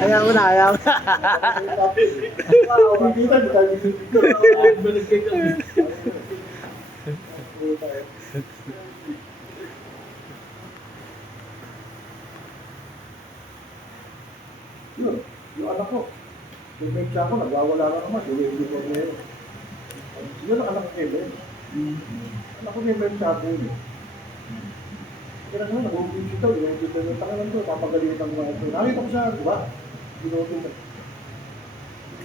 Ayaw mo na, ayaw mo na. Yun, yung anak ko. Yung may siya ko, nagwawala na naman. Yung ko ngayon. Yun ang anak ko kayo. Anak ko ngayon may siya ko yun. Kaya naman, nag-uubig ito. Yung dito yung tangalan ko, papagalitan ko ito. Nakita ko siya, di ba? Ginutin ko.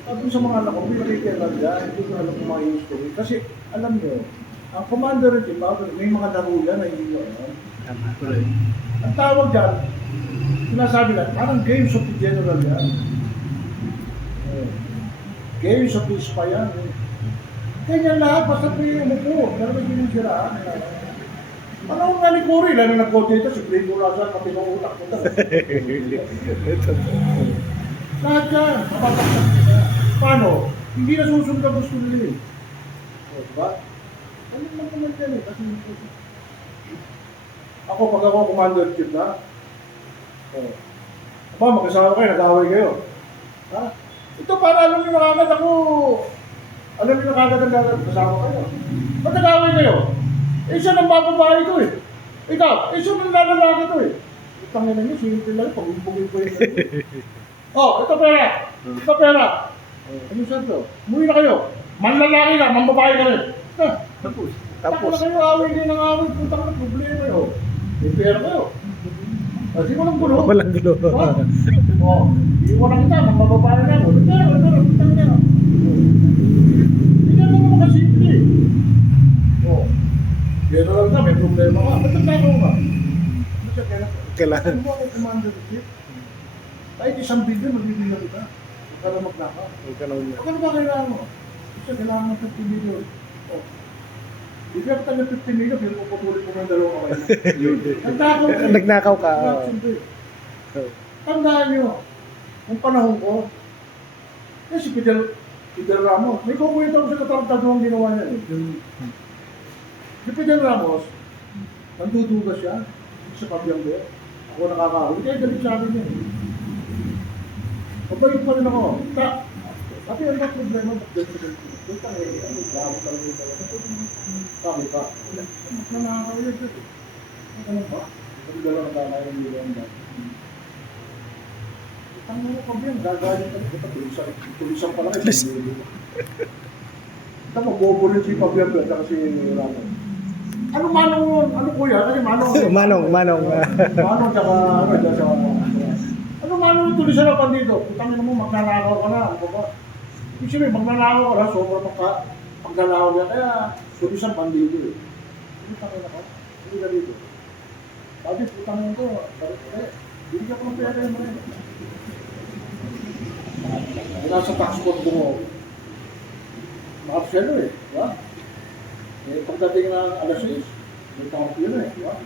Sabi sa mga anak ko, pinakikailan dyan. Hindi ko alam kung mga history. Kasi, alam nyo, ang commander-in-chief, may mga darulan na hindi ko alam. Tama. Ang tawag dyan, sinasabi lang, parang games of the general yan. Games of the spy yan. Ganyan lahat, basta may umupo. Pero may ginisiraan. Ano nga ni Cory, lalo nag-coach ito, si Blake Murasan, pati ng utak ko. Lahat yan, mapataktak sila. Paano? Hindi na susunod ang gusto nila eh. O, diba? Ano naman yan eh, kasi ako, pag ako commander-in-chief na, aba, mag-asawa kayo, nag-away kayo. Ha? Ito para alam niyo na kagad ako, alam niyo na kagad ang gagawin, kasama kayo. Ba't nag-away kayo? Eh, siya nang bababae ito eh. Ikaw, siya nang lalaki ito eh. Tangin na niyo, simple lang, pag-ibugin ko yun. Oh, ito pera. Ito pera. Ano siya ito? Umuwi na kayo. Manlalaki ka, mambabae ka rin. Tapos. Tapos kayo, away kayo ng away, putang na problema kayo. May pera kayo. Kasi walang gulo. Walang gulo. Oh, iwan kita, mambabae na ako. Pero, putang na. Hindi ka naman makasimple. Oh, general ka, may problema ka. Ba't nagkakaw ka? Ano siya Kailangan. Ano mo ako commander-in-chief? Kahit isang bilyon, magbibigyan kita. Huwag ka na magnakaw. Huwag ka na ulit. Huwag ka na ba kailangan mo? Kasi kailangan mo 50 million. Oh. Bigyan kita ng 50 million, pero puputuloy ko ng dalawang kamay. Nagtakaw ka. Nagnakaw ka. Tandaan nyo, kung panahon ko, si Fidel Ramos, may kukulit ako sa katarantado ang ginawa niya. Si Fidel Ramos, nanduduga siya sa pabiyanggo. Ako nakakahuli, kaya galit sa akin yun. Pabalik pa rin ako. Tapi ano ba problema? Punta eh, ano, grabe talaga yung talaga. Kami pa. Nanakaw yun. Ano ba? Sabi dalawa na tama yung million ba? Ang mga pabiyang, gagaling ka. Tulisan pa lang. Ito bobo rin si pabiyang at si Ramon. Ano manong, ano kuya? Kasi manong. Manong. Manong tsaka, ano, tsaka. Ano manong tulisan na pa dito? Putangin mo, magnanakaw ka na. Ano ba? Ibig sabihin, magnanakaw ka na, sobrang pagnanakaw niya. Kaya, tulisan bandido eh. Hindi tangin ako. Hindi ka dito. Sabi, putangin ko, hindi ka pa ng pera yung mga. Nasa tax code mo. Makapselo eh. Diba? Eh, pagdating ng alas 6, may kampi yun eh. Diba?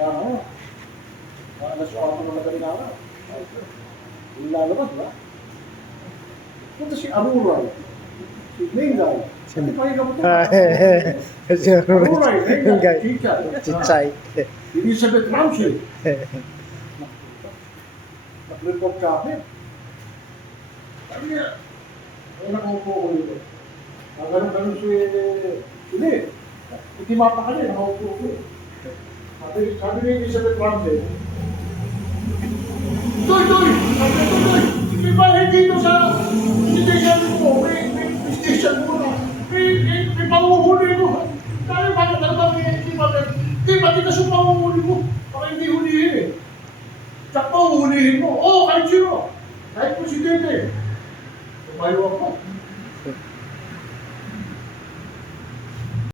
Alas 4 na madaling araw. Yung lalabas, diba? Punta si Aruray. Si Mengay. Ano pa yung kapatid? Si Aruray, Mengay, Chichay. Chichay. Elizabeth Ramsey. Nag-report ka akin. Sabi niya, ay nakaupo ko dito. Ganun si hindi. Hindi mapakali, nakaupo ko. Sabi ni Elizabeth Ramsey, Toy! May bahay dito sa station mo. May station mo na. May panguhuli mo. Dahil bakit talaga hindi ba ka sa panguhuli mo? Baka hindi hulihin eh. Tsaka panguhulihin mo. Oo, kahit sino. Kahit presidente. Tumayo ako.